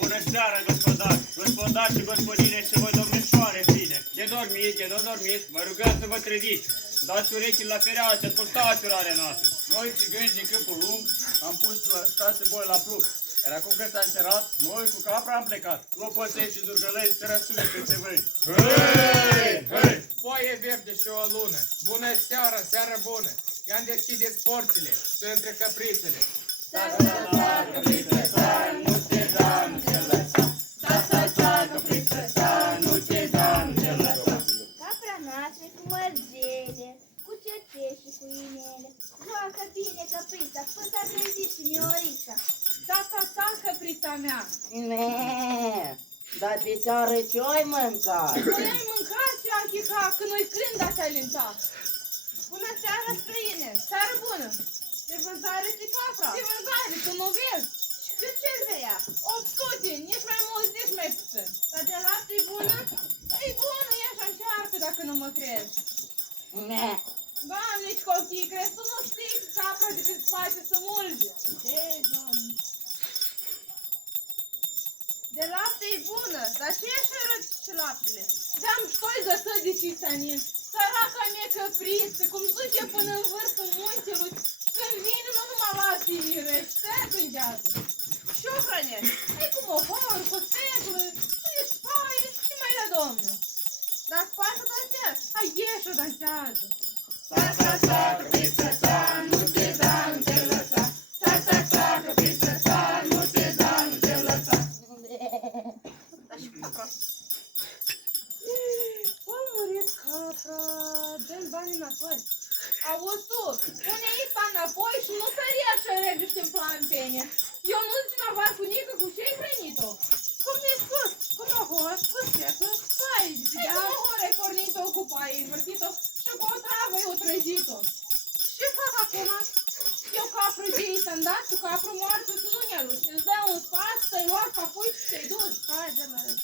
Bună seara, gospodari, gospodari și gospodine și voi domnișoare fine. De dormiți, de nu dormiți, mă rugați să vă treziți. Dați urechile la fereastră, ascultați urarea noastră. Noi, țigăni din câmpul lung, am pus 6 boi la plug. Iar acum că s-a înserat, noi cu capra am plecat. Lopăței și zurgălei se răsune peste văi. Hei, hei! Foaie verde și o lună. Bună seara, seară bună. Ia-mi deschideți porțile, să intre căprițele. Capra noastră cu mărgele, cu cerceși și cu inele. Joacă bine căprița, până s-a trezit și Miorica. Ta, căprița mea! Ne, dar pe seară ce-ai mâncat? Noi ai mâncat și achica, că noi când ați alintat? Bună seara, străine! Seară bună! De vânzare și capra! De vânzare, tu nu vezi? Și cât ce vrea? 800, nici mai mult, nici mai puțin. Dar de lapte e bună? E bună, ia și încearcă dacă nu mă crezi. Ne, Doamne, ce copii, crezi, tu nu știi că capra decât face să mulge. Ei, doamne! De lapte e bună, dar ce e așa rău și laptele? Dar ștoi găsă de ce țănin. Săraca mea căpriță, cum duce până în vârful muntelui, când vine nu numai lapte mirești, se gândează. Și o hrănești? E cu mohor, cu sfeclă, e spaie și mai la domnul. Dar poate dansează. Hai, ieși o dansează. Dar și capra. A murit capra, dă-mi banii înapoi. Auzi tu, pune-i pa înapoi și nu sări așa repede în plantene. Eu nu zic la varfunică cu ce-ai hrănit-o. Cum mi-ai spus? Cu mohor, cu sfeclă, Hai, de mohor ai pornit-o cu paie, ai învârtit-o și cu o travă ai o trezit-o. ce fac acum? Eu capru zi să-mi dați cu capru moartă să nu ne aluși. Îți dau un sfat să-i luați papui și să-i duci. Hai de mă râd.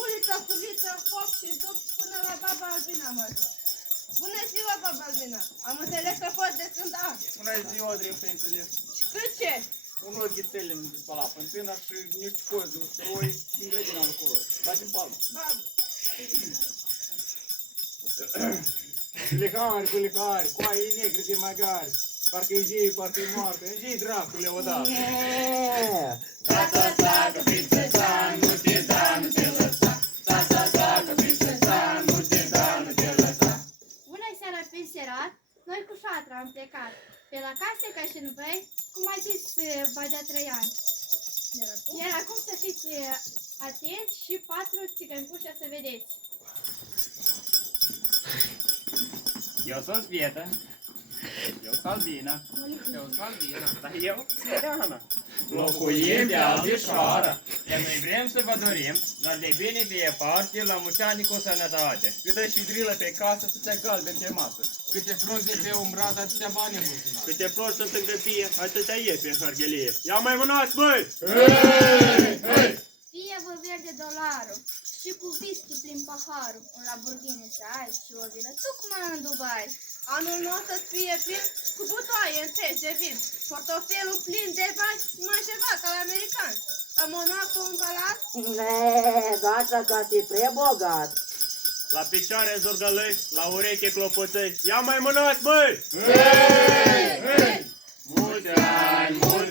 Ulița, culița, foc și duc până la baba Albina mă duc. Bună ziua, baba Albina! Am înțeles că poți de cânta. Bună ziua, dreptățile. Și cât ce? Un roghitele îmi spăla pânțâna și nici cozul, roi din grădina lui cu roi. Ba din palmă. Babă. Culihari, coaie negre de magari. Parcă-i zi, parcă-i moarte. În zi, dracule, odată. ne, Bună seara, penserat! Noi cu șatra am plecat. Pe la case ca și în văi, cum a zis Badea Trăian. Iar acum să fiți atenți și 4 țigăncușe să vedeți. Eu sunt Sveta. Eu sunt Albina. Eu sunt Albina. Dar eu sunt Ileana. Locuim de Albișoara. Iar noi vrem să vă dorim, dar de bine fie parte, la mulți ani cu sănătate. Câte și grilă pe casă, să-ți galben pe masă. Câte frunze pe umbrat, atâția bani în buzunar. Câte flori sunt în câmpie, atâtea ies pe hărghelie. Ia mai mânați, băi! Fie vă verde dolarul și cu whisky prin paharul. Un Lamborghini să ai și o vilă tocmai în Dubai. Anul nou să-ți fie plin cu butoaie întregi de vin. Portofelul plin de bani, mai ceva ca la american. La Monaco un palat. ne, gata ca fi prea bogat. La picioare zurgălăi, la ureche clopoței. Ia mai mânați, băi! Mulți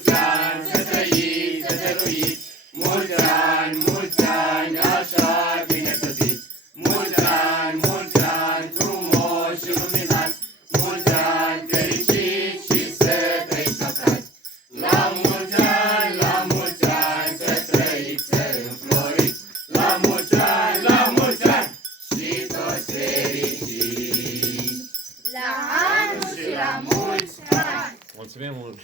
ani, să trăiți, să dăruiți. Mulți ani, așa bine să fiți. Mulți ani, frumoși și luminați. Mulți ani, fericiți și să trăiți ca frați. La mulți ani, să trăiți, să înfloriți. La mulți ani, și toți fericiți. La anul și la mulți ani. Mulțumim mult!